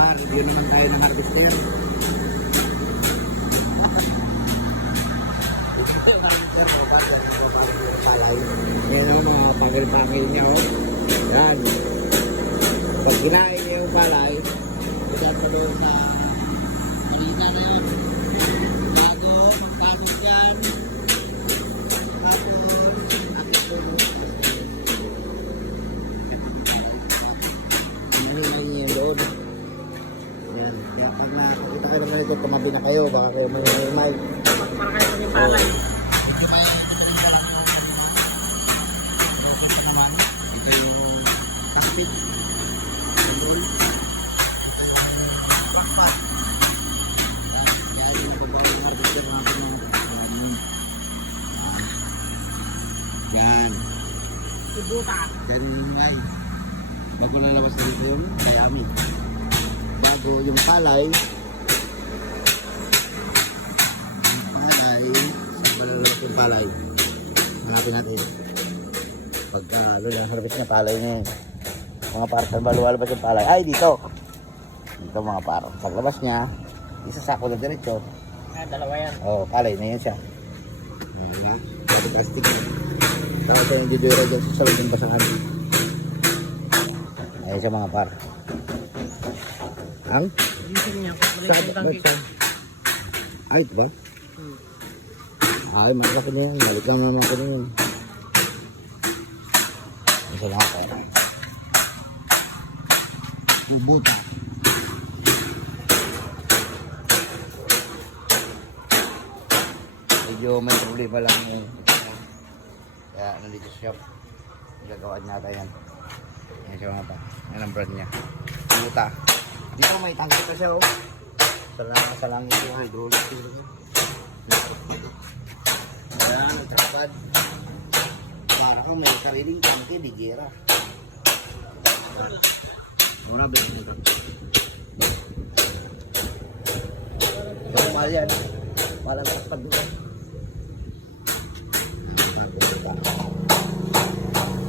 Review naman tayo ng harvester. Ito yung harvester ko. Palay. Ayan o, mga pangil-pangil niya o. Yan. Pag ginain niya yung palay, ilan pa doon sa marina na yan. Bago, magtanong yan. Ayan, kaya pag nakakita kayo naman ito, tumabi na kayo, baka kayo may Para kayo maging palay. ito may tutuloy ka lang ng naman. Ito yung cockpit. Ito yung blackpot. Yan yung pagbawa ng harvester natin ng yan. Ibuka. Yan yung ngay. Bago lalabas na dito yung kayami. Bago yung palay. Saan ba lalabas yung palay? Hanapin natin. Pagka harvest na palay na yun. Mga par, saan ba lumalabas yung palay? Ay, dito. Dito mga par. Paglabas niya, isasako na diretso. Dalawa yan. Oo, palay na yun siya. Diba? Pati plastic. Tapos tayo yung didura dyan sa salog ng basahan. Ayan siya mga par. Ang? Diesel niya. Saan? Ay, ito ba? Ay, malaki na yan. Balik lang naman ko na yun. Isa lang ako. Ubuta. Medyo may problema lang yun. Kaya nandito sa shop. Gagawin natin yan. Yan siya mga pa. Yan ang brand niya. Ubuta. Dito may tangkit na siya oh. Sa langit yung hydraulic. Ayan, trapad. Para kang may sariling tangke, bigera. Muna ba yun ito? Normal yan. Walang trapad doon.